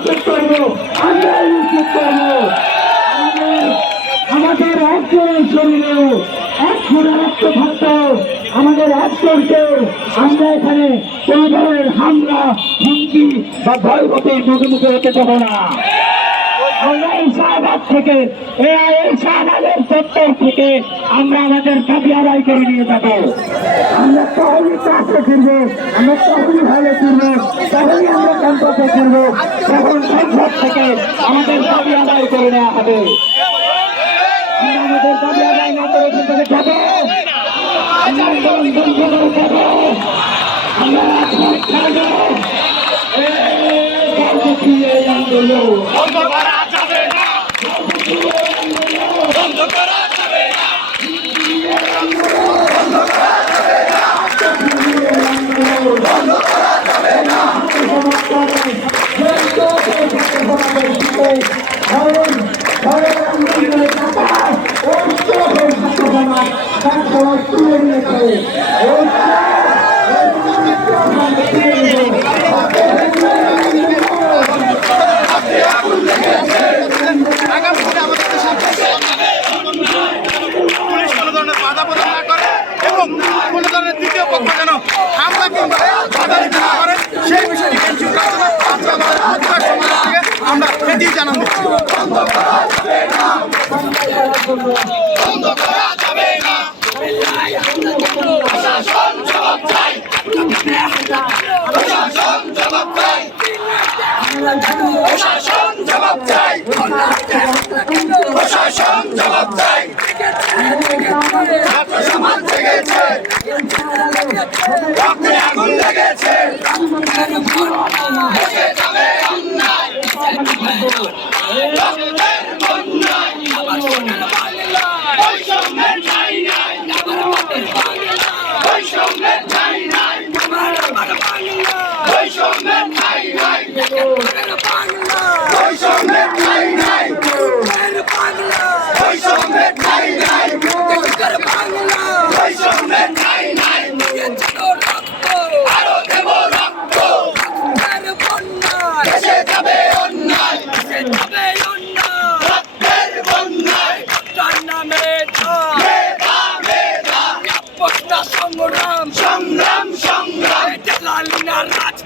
নিশ্চিত করব আমরা নিশ্চিত করব আমাদের একজনের শরীরে এক ফোড়া রক্ত থাকতো আমাদের একজনকে আমরা এখানে কোনো ধরনের হামলা হুমকি বা ভয়ভূতির মুখোমুখি হতে দেবো না আমরা থেকে আমরা আমাদের দাবি আদায় করে নিয়ে যাব আমরা তহবিল কাছে ফিরবো, আমরা তহবিল হলে আমরা করব। তখন সংসদ থেকে আমাদের দাবি আদায় করে নেওয়া হবে। আমাদের দাবি আদায় না করে থেকে যাব আন্দোলন বন্ধ করে আমরা আন্দোলন। পুলিশ কোনো ধরনের বাধা প্রদান না করে এবং কোনো ধরনের তৃতীয় পক্ষ যেন হামলা কিংবা বাধা দিতে না করে, সেই বিষয়টি এনজিও আজকে আমাদের প্রতিবাদ সমাজ থেকে আমরা এটি জানান দিচ্ছি বন্ধ করা যাবে না প্রশাসন জবাব চাই জবাব চাই なら